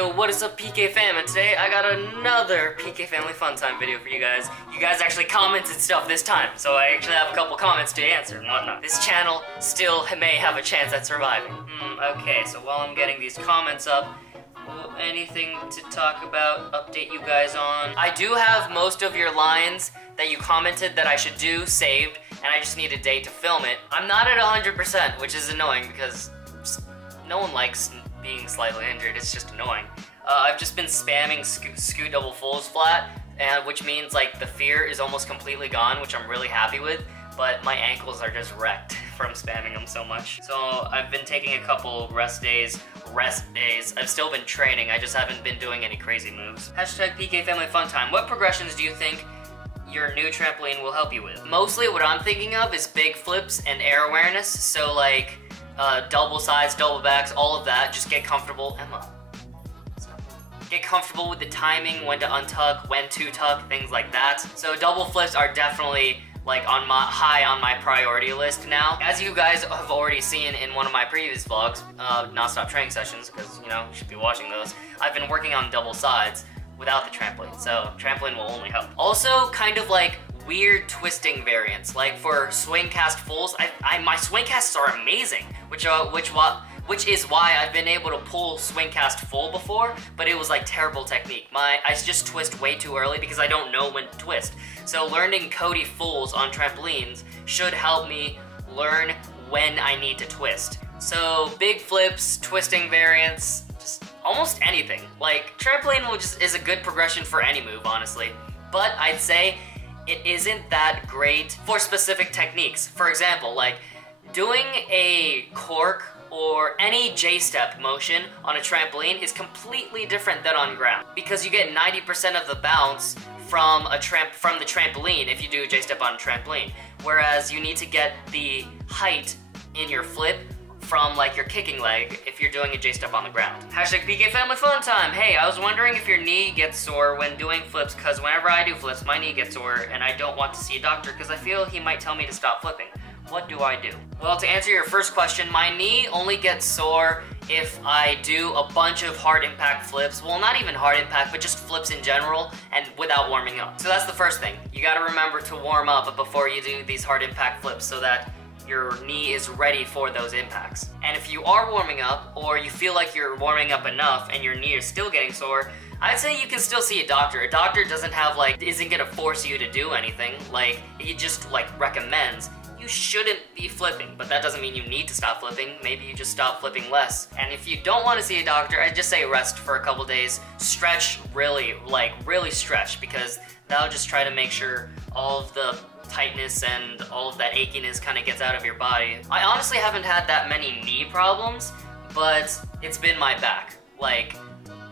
Yo, what is up, PK fam? And today I got another PK Family Fun Time video for you guys. You guys actually commented stuff this time, so I actually have a couple comments to answer and whatnot. This channel still may have a chance at surviving. Okay, so while I'm getting these comments up, anything to talk about, update you guys on? I do have most of your lines that you commented that I should do saved, and I just need a day to film it. I'm not at 100%, which is annoying because no one likes being slightly injured. It's just annoying. I've just been spamming scoot double fulls flat, and which means like the fear is almost completely gone, which I'm really happy with, but my ankles are just wrecked from spamming them so much. So I've been taking a couple rest days. I've still been training, I just haven't been doing any crazy moves. Hashtag PK Family Fun Time. What progressions do you think your new trampoline will help you with? Mostly what I'm thinking of is big flips and air awareness, so like double sides, double backs, all of that. Just get comfortable. Emma. Get comfortable with the timing, when to untuck, when to tuck, things like that. So double flips are definitely like high on my priority list now. As you guys have already seen in one of my previous vlogs, non-stop training sessions, because you know, you should be watching those, I've been working on double sides without the trampoline, so trampoline will only help. Also, kind of like weird twisting variants, like for swing cast fulls, my swing casts are amazing, which is why I've been able to pull swing cast full before, but it was like terrible technique. I just twist way too early because I don't know when to twist. So learning Cody fulls on trampolines should help me learn when I need to twist. So big flips, twisting variants, just almost anything. Like trampoline is a good progression for any move, honestly. But I'd say it isn't that great for specific techniques. For example, like doing a cork or any J-step motion on a trampoline is completely different than on ground, because you get 90% of the bounce from the trampoline if you do a J-step on a trampoline, whereas you need to get the height in your flip from like your kicking leg if you're doing a J-step on the ground. Hashtag PK Family Fun Time. Hey, I was wondering if your knee gets sore when doing flips, because whenever I do flips, my knee gets sore and I don't want to see a doctor because I feel he might tell me to stop flipping. What do I do? Well, to answer your first question, my knee only gets sore if I do a bunch of hard impact flips. Well, not even hard impact, but just flips in general and without warming up. So that's the first thing. You gotta remember to warm up before you do these hard impact flips so that your knee is ready for those impacts. And if you are warming up, or you feel like you're warming up enough and your knee is still getting sore, I'd say you can still see a doctor. A doctor isn't gonna force you to do anything. Like, he just like recommends you shouldn't be flipping, but that doesn't mean you need to stop flipping. Maybe you just stop flipping less. And if you don't want to see a doctor, I'd just say rest for a couple days. Stretch really stretch, because that'll just try to make sure all of the tightness and all of that achiness kind of gets out of your body. I honestly haven't had that many knee problems, but it's been my back. Like,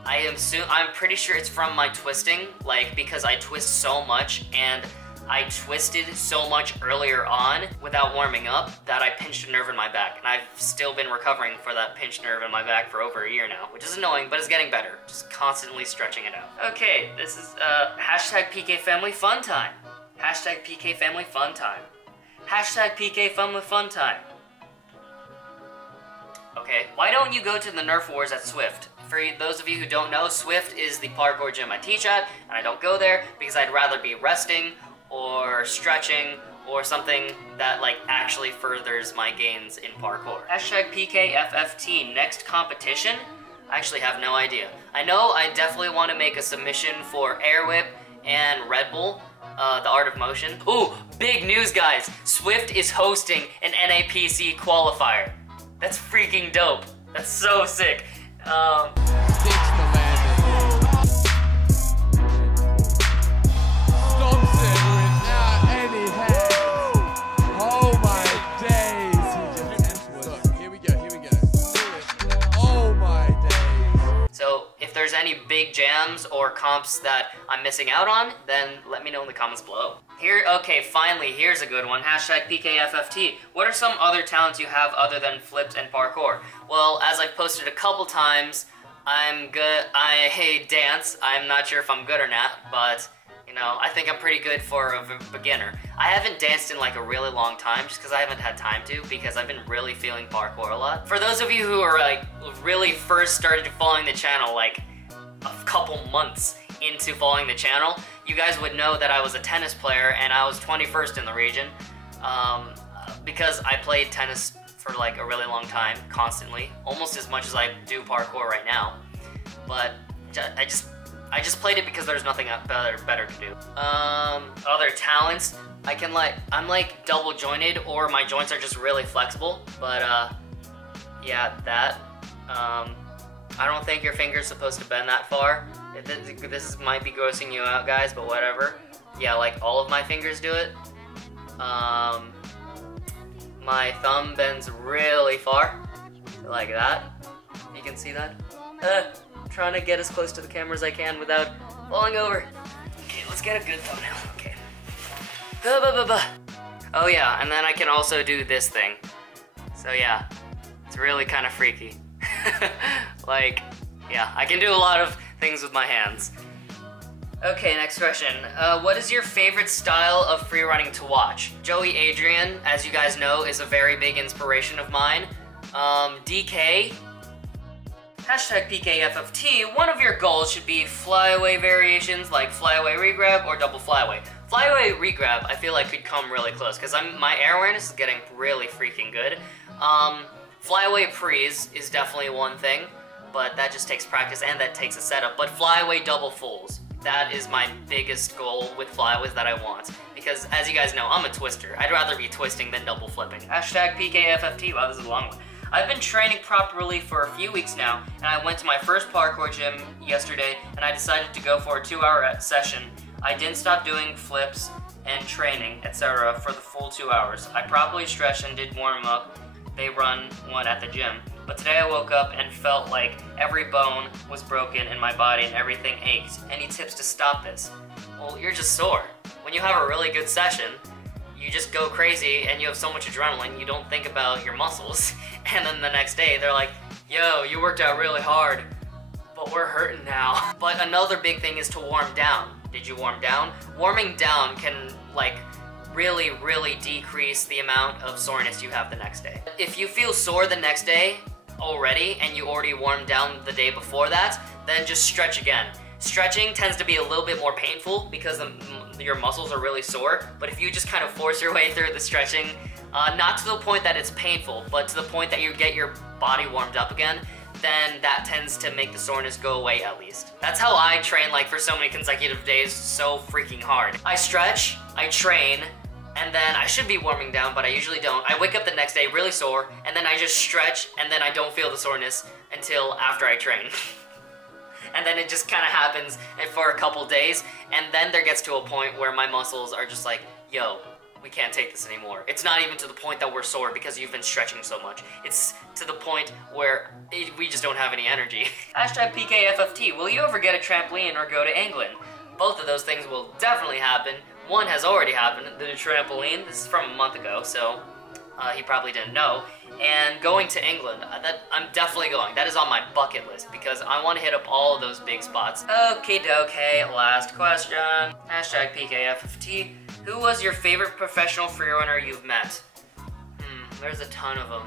I'm pretty sure it's from my twisting, like, because I twist so much and I twisted so much earlier on without warming up that I pinched a nerve in my back, and I've still been recovering for that pinched nerve in my back for over a year now, which is annoying, but it's getting better. Just constantly stretching it out. Okay, this is hashtag PK Family Fun Time. Hashtag PK Family Fun Time. Hashtag PK Family Fun Time. Okay, why don't you go to the Nerf Wars at Swift? For those of you who don't know, Swift is the parkour gym I teach at, and I don't go there because I'd rather be resting or stretching or something that like actually furthers my gains in parkour. Hashtag PkFFT, next competition? I actually have no idea. I know I definitely want to make a submission for Air Whip and Red Bull, the Art of Motion. Ooh, big news guys! Swift is hosting an NAPC qualifier. That's freaking dope. That's so sick. Any big jams or comps that I'm missing out on, then let me know in the comments below. Okay, finally, here's a good one. Hashtag PkFFT. What are some other talents you have other than flips and parkour? Well, as I've posted a couple times, I'm good. I dance. I'm not sure if I'm good or not, but you know, I think I'm pretty good for a beginner. I haven't danced in like a really long time just because I haven't had time to, because I've been really feeling parkour a lot. For those of you who are like really first started following the channel, like couple months into following the channel, you guys would know that I was a tennis player and I was 21st in the region because I played tennis for like a really long time, constantly, almost as much as I do parkour right now. But I just played it because there's nothing better to do. Other talents, I'm like double jointed, or my joints are just really flexible. But yeah, that. I don't think your finger's supposed to bend that far. This might be grossing you out, guys, but whatever. Yeah, like all of my fingers do it. My thumb bends really far, like that. You can see that. I'm trying to get as close to the camera as I can without falling over. Okay, let's get a good thumbnail. Okay. Oh yeah, and then I can also do this thing. So yeah, it's really kind of freaky. Like, yeah, I can do a lot of things with my hands. Okay, next question. What is your favorite style of free running to watch? Joey Adrian, as you guys know, is a very big inspiration of mine. DK, hashtag PkFFT, one of your goals should be flyaway variations like flyaway regrab or double flyaway. Flyaway regrab, I feel like could come really close because my air awareness is getting really freaking good. Flyaway prees is definitely one thing, but that just takes practice and that takes a setup. But flyaway double fulls, that is my biggest goal with flyaways that I want. Because as you guys know, I'm a twister. I'd rather be twisting than double flipping. Hashtag PkFFT, wow, this is a long one. I've been training properly for a few weeks now, and I went to my first parkour gym yesterday, and I decided to go for a 2-hour session. I didn't stop doing flips and training, etc. for the full 2 hours. I properly stretched and did warm up. They run one at the gym. But today I woke up and felt like every bone was broken in my body and everything ached. Any tips to stop this? Well, you're just sore. When you have a really good session, you just go crazy and you have so much adrenaline, you don't think about your muscles. And then the next day, they're like, yo, you worked out really hard, but we're hurting now. But another big thing is to warm down. Did you warm down? Warming down can, like, really decrease the amount of soreness you have the next day. If you feel sore the next day already and you already warmed down the day before that, then just stretch again. Stretching tends to be a little bit more painful because your muscles are really sore, but if you just kind of force your way through the stretching, not to the point that it's painful, but to the point that you get your body warmed up again, then that tends to make the soreness go away at least. That's how I train, like, for so many consecutive days so freaking hard. I stretch, I train, and then I should be warming down, but I usually don't. I wake up the next day really sore, and then I just stretch, and then I don't feel the soreness until after I train. And then it just kind of happens for a couple days, and then there gets to a point where my muscles are just like, yo, we can't take this anymore. It's not even to the point that we're sore because you've been stretching so much. It's to the point where we just don't have any energy. Hashtag PkFFT, will you ever get a trampoline or go to England? Both of those things will definitely happen. One has already happened, the trampoline. This is from a month ago, so he probably didn't know. And going to England, I'm definitely going. That is on my bucket list because I want to hit up all of those big spots. Okie dokie, last question. Hashtag PkFFT. Who was your favorite professional freerunner you've met? There's a ton of them.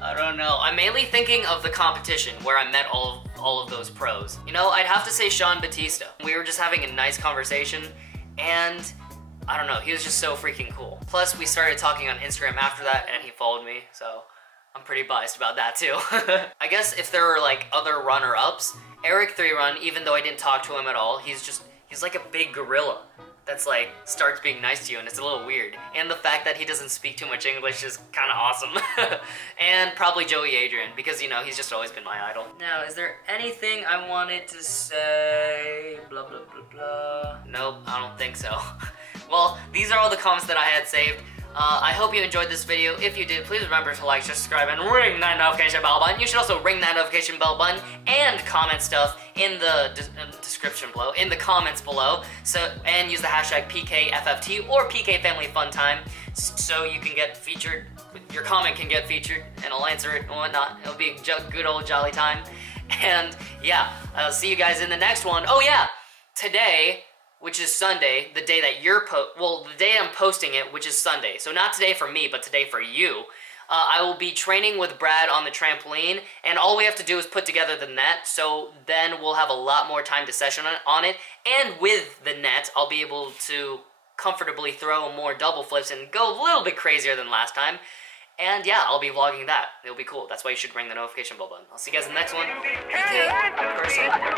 I don't know. I'm mainly thinking of the competition where I met all of those pros. You know, I'd have to say Sean Batista. We were just having a nice conversation, and I don't know, he was just so freaking cool. Plus, we started talking on Instagram after that, and he followed me, so I'm pretty biased about that too. I guess if there were like other runner-ups, Eric 3run, even though I didn't talk to him at all, he's like a big gorilla that's like starts being nice to you, and it's a little weird. And the fact that he doesn't speak too much English is kind of awesome. And probably Joey Adrian, because, you know, he's just always been my idol. Now, is there anything I wanted to say? Blah, blah, blah, blah. Nope, I don't think so. Well, these are all the comments that I had saved. I hope you enjoyed this video. If you did, please remember to like, subscribe, and ring that notification bell button. You should also ring that notification bell button and comment stuff in the description below, in the comments below. And use the hashtag PkFFT or PkFamilyFunTime so you can get featured. Your comment can get featured, and I'll answer it and whatnot. It'll be a good old jolly time. And yeah, I'll see you guys in the next one. Oh yeah, today, which is Sunday, the day that the day I'm posting it, which is Sunday. So not today for me, but today for you. I will be training with Brad on the trampoline, and all we have to do is put together the net, so then we'll have a lot more time to session on it, and with the net, I'll be able to comfortably throw more double flips and go a little bit crazier than last time. And yeah, I'll be vlogging that. It'll be cool. That's why you should ring the notification bell button. I'll see you guys in the next one. PK, person.